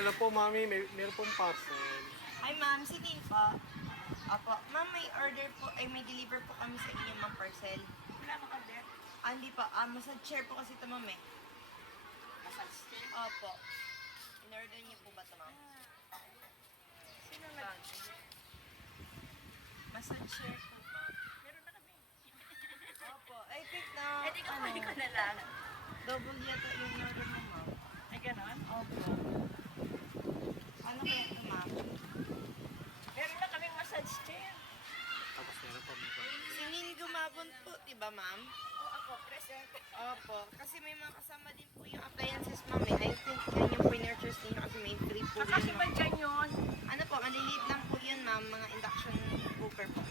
Hello po, mami. Meron pong parcel. Hi ma'am, si Dean po. Apo, ma'am may order po, ay may deliver po kami sa inyo ma'am parcel. Wala mong order? Hindi pa, massage chair po kasi ito ma'am eh. Massage chair? Opo. In-order niyo po ba ito ma'am? Sino nag... Massage chair po ma'am. Meron na kami. Opo, I think na, Eh, di kukunin ko na lang. double yata yung order mo ma'am. Ay, ganon? Opo. Ano kaya ito ma'am? Meron na kaming massage chair. Tapos meron po. Singin gumabon po, diba ma'am? O ako, present. Opo, kasi may mga kasama din po yung appliances ma'am eh. I think yan yung pinurchase niyo kasi may free po Kasi yun ba ma'am. dyan yun? Ano po, maliliit lang po yun ma'am, mga induction cooker po.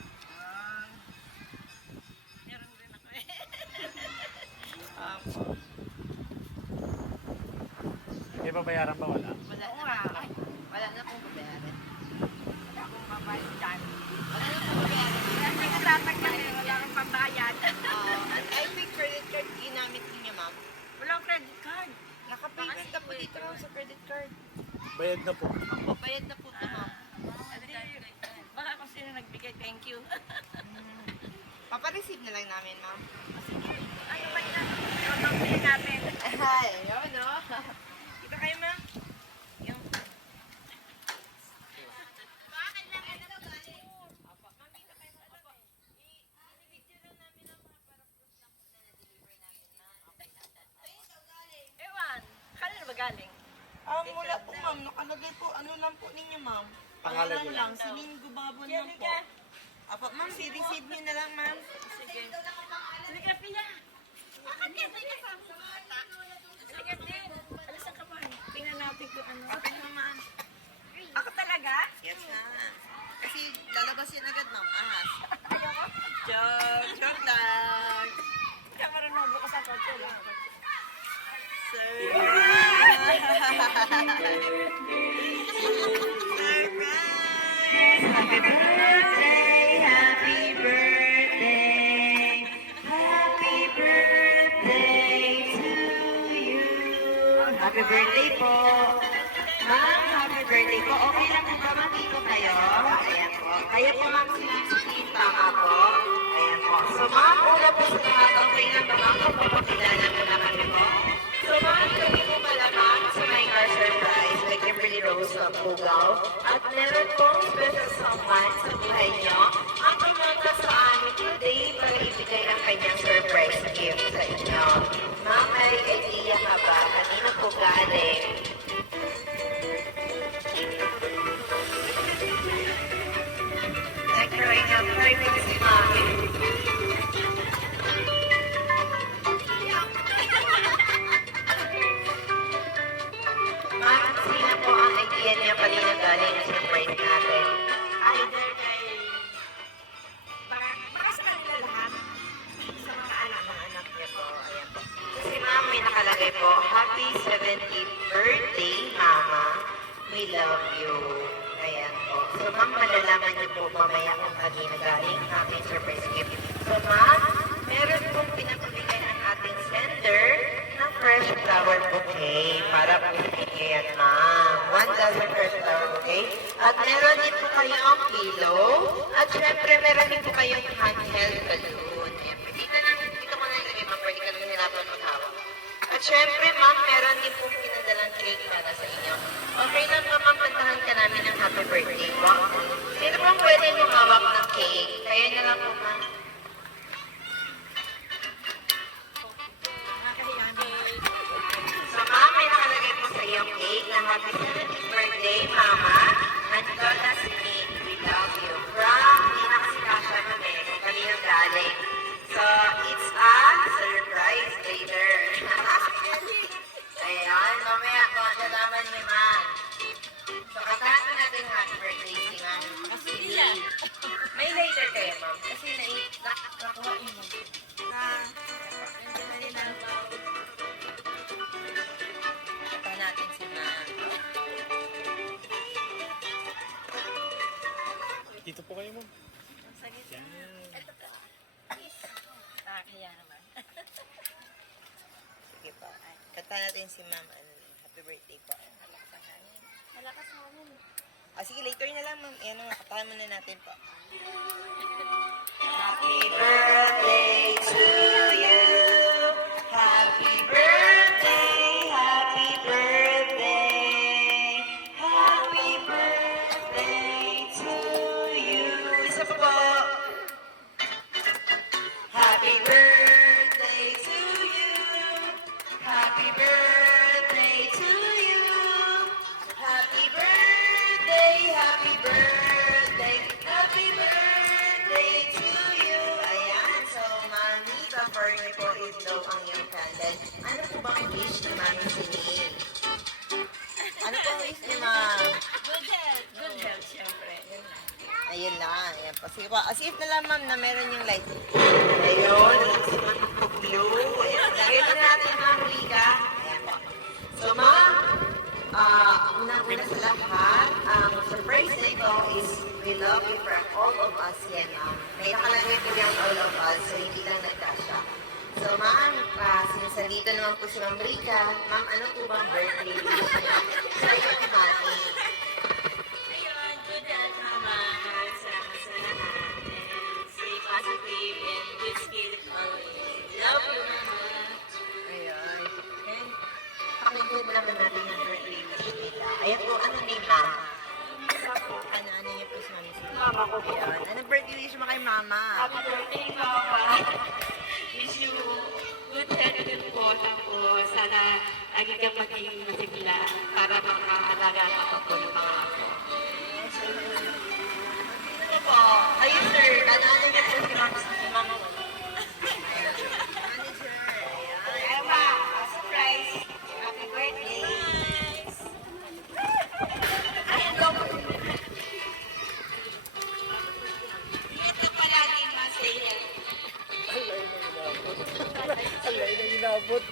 Meron rin ako eh. Opo. May babayaran ba? Wala. Wala Oo na nga. po. Wala na pong babayaran. Wala akong mabayad dyan. Wala na pong babayaran. Kasi natatanggalin, wala akong pambayad. I think credit card ginamit niyo ma'am. Walang credit card. Naka-payment na po dito ma'am sa credit card. Bayad na po. Opo, bayad na po ito ma'am. Baka kung sino nagbigay, thank you. Papareceive na lang namin ma'am. Ano ba yan? Yung natin. Ay, yun no. Dito kayo ma'am. Yung... Ewan, kanina ba galing? Mula po ma'am, nakalagay po, ano lang po ninyo ma'am? Pangalan niyo. lang, Celine Gubabon lang po. Apo ma'am, si-receive niyo na lang ma'am. Sige. Halika, Pia. Bakit yan? Halika sa bata. Halika din. Alisan ka ba? Tingnan natin kung ano. Okay na ma'am. Ako talaga? Yes na. Kasi lalabas yun agad ma'am, ahas. Ayoko. Joke lang. Kaya marunong bukas ang kotse lang. Happy birthday, happy birthday, happy birthday to you. Happy birthday po. Ma'am, happy birthday po. Okay lang po ba dito kayo? Ayan po. Kayo po ma'am si tama po. Ayan po. So ma'am, una po sa lahat, okay lang ba ma'am? Kapapakilala mo na kami po. So ma'am, kami po pala ma'am sa My Car Surprise by Kimberly Rose of Pugaw. At meron pong special someone sa buhay niyo ang pumunta sa amin today para ibigay ang kanyang surprise gift sa inyo. Ma'am, may idea ka ba? Kanina po galing. Like growing up, very good si Mami. Ma'am, sino po ang idea niya kanina galing sa surprise natin? Either kay... Baka sa kanila lahat. Sa mga anak. Mga anak niya po, ayan po. Kasi ma'am, may nakalagay po, Happy 70th birthday, Mama. We love you. Ayan po. So ma'am, malalaman niyo po mamaya kung kanina galing ang ating surprise gift. So ma'am, meron pong pinapabigay ang ating sender ng fresh flower bouquet para po sa inyo yan, ma'am. 1 dozen fresh flower bouquet. At meron din po kayong pillow. At syempre, meron din po kayong handheld balloon. Ayan. Dito na, dito ko na ilagay, ma'am. Pwede ka lang hirapan maghawak. At syempre, ma'am, meron din pong pinadalang cake para sa inyo. Okay lang ba, ma'am, kantahan ka namin ng happy birthday po? Sino pong pwede lumawak ng cake? Kaya na lang po, ma'am. So, ma'am, may nakalagay po sa iyong cake na happy 70th birthday, Mama. And Lola Smith, we love you. From Nina Kasikasha kami, kung kanina galing. So, it's a surprise later. Ayan, mamaya po, nalaman ni ma'am. So, kantahan ko natin happy birthday si ma'am. Kasi may later kayo, ma'am. Kasi nakuha mo. Kanta natin si ma'am. Dito po kayo, ma'am. Sige. Yan. Kaya naman. Sige po. Kanta natin si ma'am. Happy happy birthday po. Malakas namin. Sige, later na lang, ma'am. Ayan, katahan muna natin po. Happy birthday to you. Happy birthday, happy birthday. Happy birthday to you. Isa pa po. Happy birthday to you. Happy birthday to you. Happy birthday, happy birthday, happy birthday to you. Ayan, so mami, before niyo po i-blow ang iyong candle, ano po bang wish ni mami sinihin? Ano po ang wish ni ma'am? Good health, syempre. Yun lang. Ayun lang, ayan po. Sige po, as if na lang ma'am na meron yung light. Ayun, blue. Ayan, lagyan na natin ma'am, Lika. Ayan po. So ma'am, unang-una sa lahat, ang surprise na ito is we love you from all of us yan, ma'am. May nakalagay po yung all of us, so hindi lang nagkasya. So ma'am, since nandito naman po si Ma'am Rika, ma'am, ano po bang birthday wish niyo? Sa iyo, mami. Ayun, good health, mama. Salamat sa lahat. And stay positive and good spirit always. Love you, mama. Ayun. And pakinggan mo naman natin yung birthday wish nila. Ayan po, ano ni ma'am? Ano niyo po si mami? Mama ko po. Ayan. Anong birthday wish mo kay mama? Happy birthday, mama. Wish you good health din po. Tapos, sana lagi kang maging masigla para makaalaga ka pa po ng mga ako. Ano po? Ayun sir, ano niyo po si mama? Manager. Kaya pa, surprise. Happy birthday. Ingat ka palagi, stay healthy. Alay na inabot.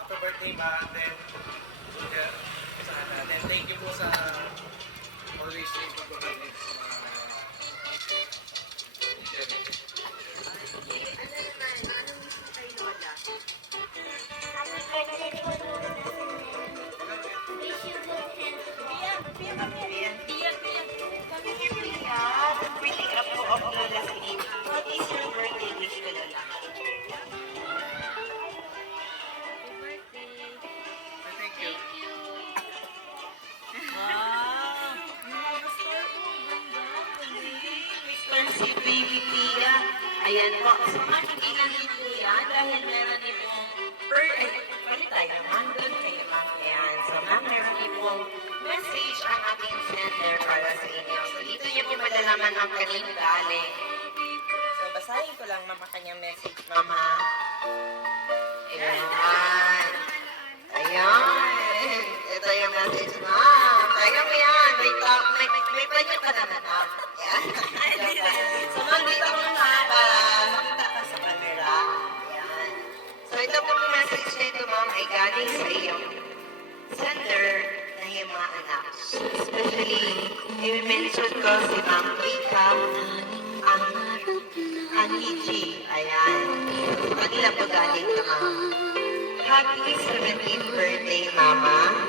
Happy birthday, ma. And then, and thank you po sa always yung pag-connect sa mga What is your birthday wish ko na lang? thank you. Wow! Mr. Si Baby Pia. Ayan po. So, hindi lang din po yan dahil meron din pong palit tayo naman doon kayo ma'am. Ayan. So, ma'am, meron din pong message ang ating sender para sa inyo. So, dito niyo po malalaman ang kanino galing. So, basahin ko lang mama kanyang message, mama. Ayan. Ayan. Ito yung message, ma'am. Kaya mo yan. May panyo ka naman, ma'am. Ayan. So, ma'am, dito ko naman para makita ka sa camera. Ayan. So, ito po yung message nito, ma'am, ay galing sa iyong sender na yung mga anak. Especially, i-mention ko si Ma'am Rika, Anichi. Ayan. So, kanila po galing ka, ma'am. Happy 17th birthday, Mama.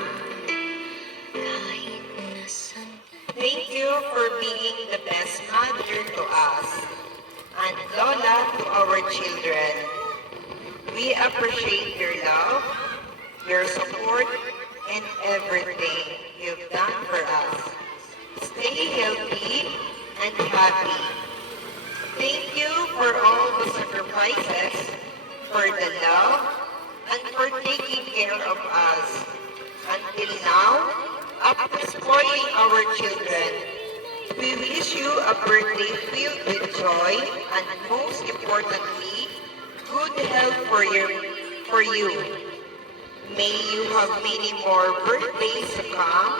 Thank you for being the best mother to us and Lola to our children. We appreciate your love, your support, and everything you've done for us. Stay healthy and happy. Thank you for all the sacrifices, for the love, and for taking care of us. Until now, up to spoiling our children. We wish you a birthday filled with joy and most importantly, good health for you. May you have many more birthdays to come,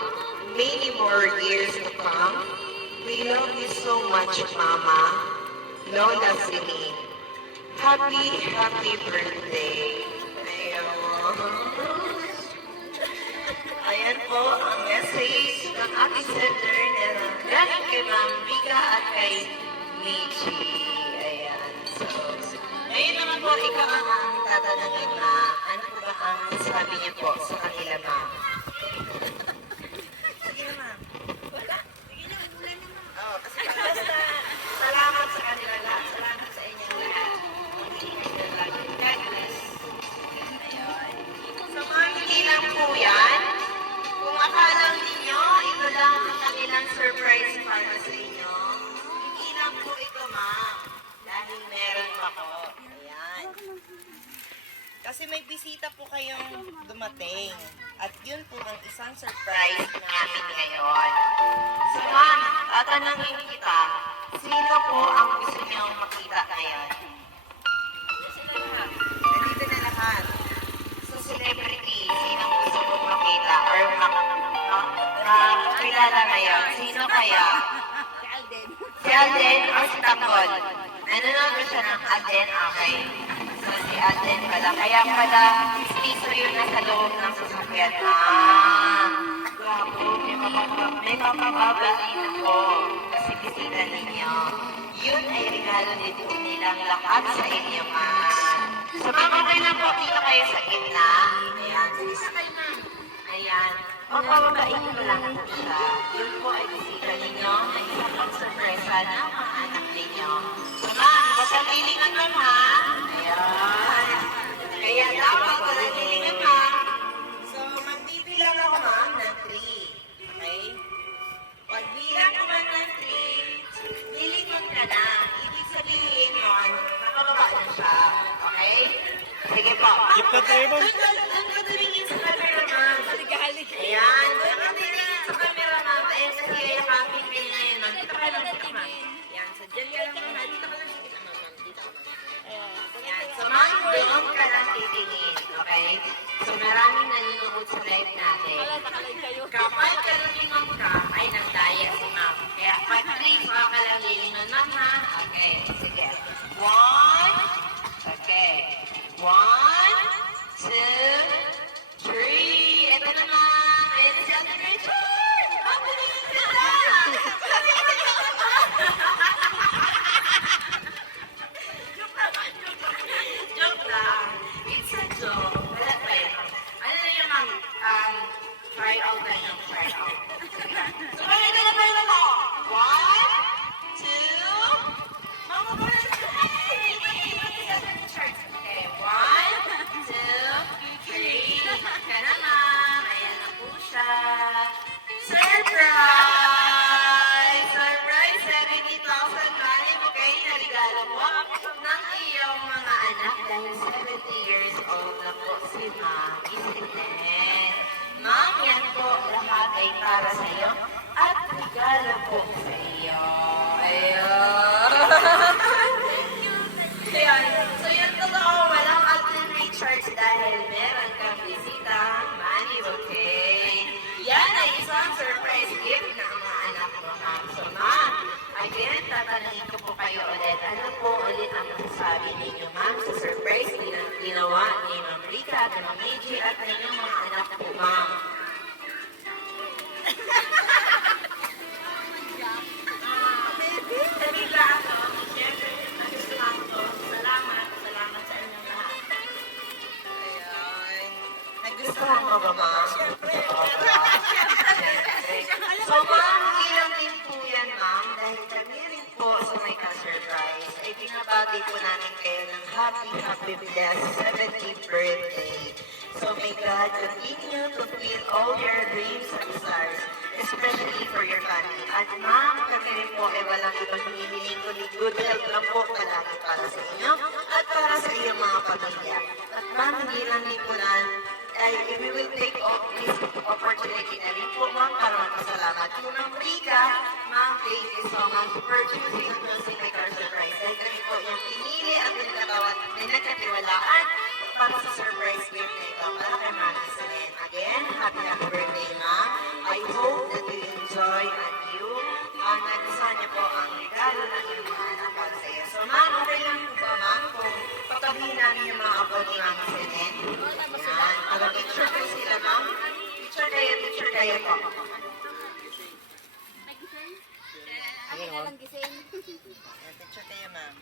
many more years to come. We love you so much, Mama. Lola Celine. Happy birthday. Ayan po ang message ng ating sender na galing kay Ma'am Rika at kay Michi. Ayan. So, ngayon naman po ikaw ang tatanungin, ma'am. Ano po ba ang sabi niyo po sa kanila, ma'am? Sige na, ma'am. Oo, kasi basta salamat sa kanila lahat. Salamat sa inyong lahat. God bless. Ayun. So, mga hindi lang po yan. Kung akala ninyo, ito lang ang kanilang surprise para sa inyo. Hindi lang po ito, ma'am. Dahil meron pa po. Ayan. Kasi may bisita po kayong dumating. At yun po ang isang surprise namin ngayon. So, ma'am, tatanungin kita, sino po ang gusto niyong makita ngayon? Nandito na lahat. So, celebrity, sino gusto mong makita? Or kilala ngayon? Sino kaya? Si Alden o si Takol? Nanonood ba siya ng Alden? Okay. So, si Alden pala. Kaya pala, piso yun nasa loob ng sasakyan. Gabo, may mapababalin ako. Kasi bisita ninyo. Yun ay regalo din po nilang lahat sa inyo, ma'am. So, ma'am, okay lang po. Dito kayo sa gitna. Ayan. Sige sa kayo, ma'am. Ayan. Mapababain ko lang po siya. Yun po ay bisita ninyo. May isang pag-surpresa ng mga anak ninyo. So, ma'am, magkalilingan lang, ha? Ayan. Kaya dapat magkalilingan, ma'am. So, magbibilang ako, ma'am, ng 3. Okay? Pagbilang naman ng 3, nilingon ka na. Ibig sabihin nun, nakababa na siya. Okay? Sige po. Keep the table. Doon ka tumingin sa camera, ma'am. Ayan. Doon ka tumingin sa camera, ma'am. Ayan, kasi yung kapit din ngayon, ma'am. Dito ka lang, dito, ma'am. Ayan, so dyan ka lang, ma'am. Dito ka lang, dito, ma'am. Dito ka, ma'am. Ayan, so ma'am, doon ka lang titingin. Okay? So maraming nanonood sa live natin. Kapag kalumingon ka, ay nagdaya si ma'am. Kaya pag 3, baka ka lang lilingon, ma'am, ha? Okay, sige. 1, okay. 1, 2, 3. Ito na, ma'am. Ayan si Ate Rachel. Ang galing sila. Joke lang. It's a joke. Wala pa yun. Ano na yun, ma'am? Try out na yun. Try out. So, kami na na tayo ako. 1, 2. Mama, ko na sa okay, 1, 2, 3. Ka na, ma'am. Ayan na po siya. Surprise! Surprise! 70,000 money mo kayo na regalo mo ng iyong mga anak dahil 70 years old na po si Ma'am Isinet. Ma'am, yan po lahat ay para sa iyo at regalo po sa iyo. Ayun. Ayan. So yun totoo, walang Alden Richards dahil meron kang bisita, Manny Bouquet. Yan ay isang surprise gift ng mga anak mo, ma'am. So ma'am, again, tatanungin ko po kayo ulit. Ano po ulit ang masasabi ninyo, ma'am, sa surprise ginawa ni Ma'am Rika, ni Ma'am Meiji, at ng inyong mga anak po, ma'am? Sabi ka, ano, siyempre, nagustuhan ko. Salamat sa inyong lahat. Ayan. Nagustuhan mo ba, ma'am? Siyempre. So, ma'am, ilang din po yan, ma'am, dahil kami rin po sa may ka-surprise, ay pinabati po namin kayo ng happy, blessed 70th birthday. So, may God continue to fill all your dreams and desires, especially for your family. At ma'am, kami rin po ay walang ibang hinihiling kundi good health lang po palagi para sa inyo at para sa iyong mga pamilya. At ma'am, hindi lang din po na ay we will take this opportunity na rin po, ma'am, para magpasalamat. Kung Ma'am Rika, ma'am, thank you so much for choosing to see my car surprise. Dahil kami po yung pinili at nagkatiwalaan para sa surprise gift na ito para kay Ma'am Isinet. Again, happy birthday, ma'am. I hope that you enjoy and you nagustuhan niyo po ang regalo ng iyong mga anak para sa iyo. So, ma'am, okay lang po ba, ma'am, kung patabihin namin yung mga apo ni Ma'am Isinet? Yan. Para picture po sila, ma'am. Picture kayo po. Ayan, picture kayo, ma'am.